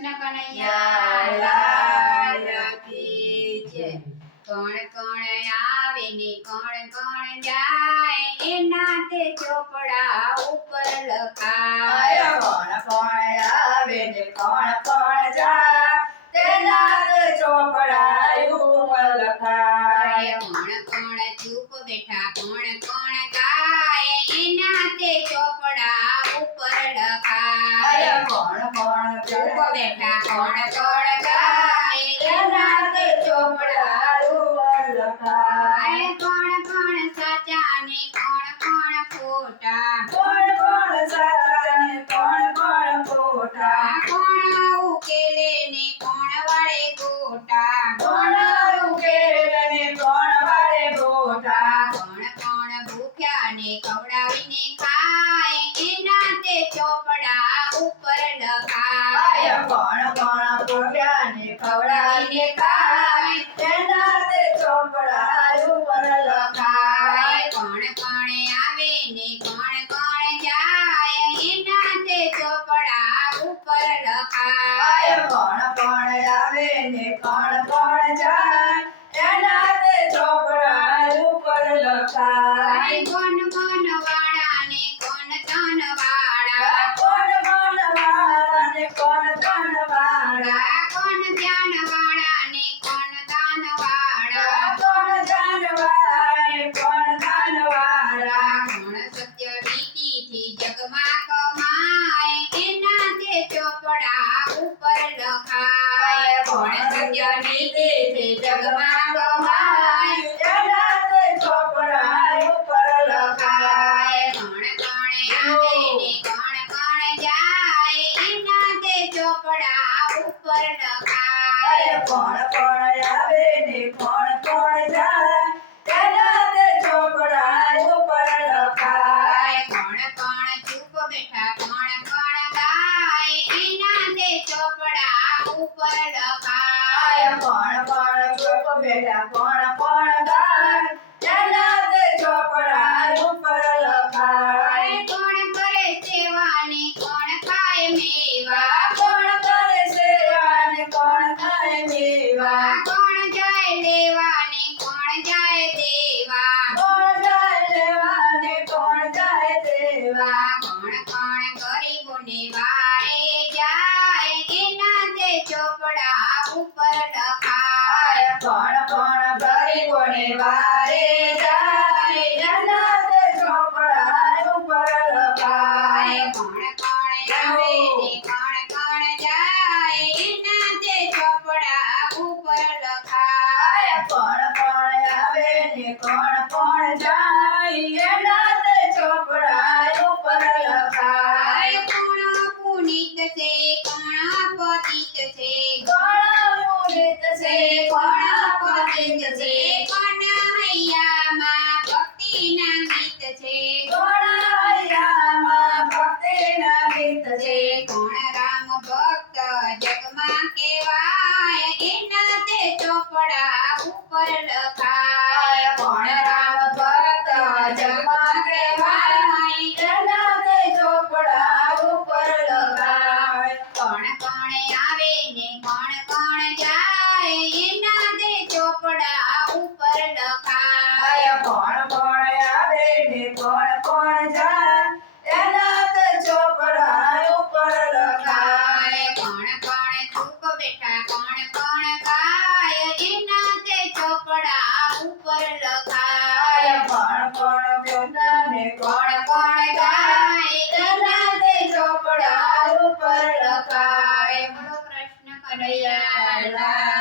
કૃષ્ણ કનૈયા લાલ કી જય। કોણ કોણ આવે ને કોણ કોણ જાય એના તે ચોપડા ઉપર લખાય। કોણ કોણ આવે ને કોણ કોણ જાય તેના તે ચોપડા ઉપર લખાય। કોણ કોણ ચૂપ બેઠા કોણ કોણ ગાય એના તે ચોપડા ઉપર લખાય। કોણ કોણ ચૂપ બેઠા કોણ કોણ ગાય એના તે ચોપડા ઉપર લખાય। કોણ કોણ સાચા ને કોણ કોણ ખોટા કોણ કોણ સાચા ને કોણ કોણ ખોટા કોણ ઉકેલે ને કોણ વાળે ગોટા કોણ ઉકેલે ને કોણ વાળે ગોટા કોણ કોણ ભૂખ્યા ને ખવડાવીને ખાય એના તે ચોપડા ઉપર લખાય। કોણ કોણ ભૂખ્યા ને ખવડાવીને ખાય તેના તે ચોપડા ઉપર લખાય। કોણ કોણ આવે ને કોણ કોણ જાય એના તે ચોપડા ઉપર લખાય। કોણ કોણ આવે ને કોણ કોણ જાય એના તે ચોપડા ઉપર લખાય। કોણ કોણ વાળા ને કોણ તન વાળા કોણ કોણ વાળા ને કોણ ધન વાળા કોણ ધ્યાન વાળા ને કોણ દાન વાળા કોણ ધન વાળા ને કોણ ધન વાળા કોણ સત્ય નીતિથી જગમાં કમાય એના તે ચોપડા ઉપર લખાય। કોણ સત્ય નીતિથી જગમાં કમાય એના તે ચોપડા ઉપર લખાય। કોણ કોણ આવે ને કોણ કોણ જાય એના તે ચોપડા ઉપર લખાય। કોણ કોણ આવે ને કોણ કોણ જાય એના તે ચોપડા ઉપર લખાય। કોણ કોણ ચૂપ બેઠા કોણ કોણ ગાય એના તે ચોપડા ઉપર લખાય। કોણ કોણ ચૂપ બેઠા કોણ કોણ ગાય એના તે ચોપડા ઉપર લખાય। કોણ કરે સેવા ને કોણ ખાય મેવા કોણ કરે સેવા ને કોણ ખાય મેવા કોણ જાય લેવા ને કોણ જાય દેવા કોણ જાય લેવા ને કોણ જાય દેવા કોણ કોણ ગરીબોને વારે જાય એના તે ચોપડા ઉપર લખાય। કોણ કોણ ગરીબોને વારે જાય એના તે ચોપડા ઉપર લખાય। કોણ કોણ આવે ને કોણ કોણ જાય એના તે ચોપડા ઉપર લખાય। કોણ કોણ આવે ને કોણ કોણ જાય એના તે ચોપડા ઉપર લખાય। કોણ પુનિત છે કોણ પતિત છે કોણ પુનિત છે કોણ પતિત છે કોણ હૈયામાં ભક્તિના ગીત છે કોણ હૈયામાં ભક્તિના ગીત છે કોણ રામ ભક્ત જગમાં કહેવાય એના તે ચોપડા ઉપર લખાય। કોણ રામ ભક્ત જગમાં કહેવાય એના તે ચોપડા ઉપર લખાય। કોણ કોણ આવે ને કોણ કોણ જાય એના તે ચોપડા ઉપર લખાય। કોણ કોણ આવે ને કોણ કોણ જાય એના તે ચોપડા ઉપર લખાય। કોણ કોણ ચૂપ બેઠા કોણ કોણ ગાય એના તે ચોપડા ઉપર લખાય। કોણ કોણ બેઠા ને કોણ કોણ ગાય એના તે ચોપડા ઉપર લખાય। બોલો કૃષ્ણ કનૈયા કનૈયા લાલ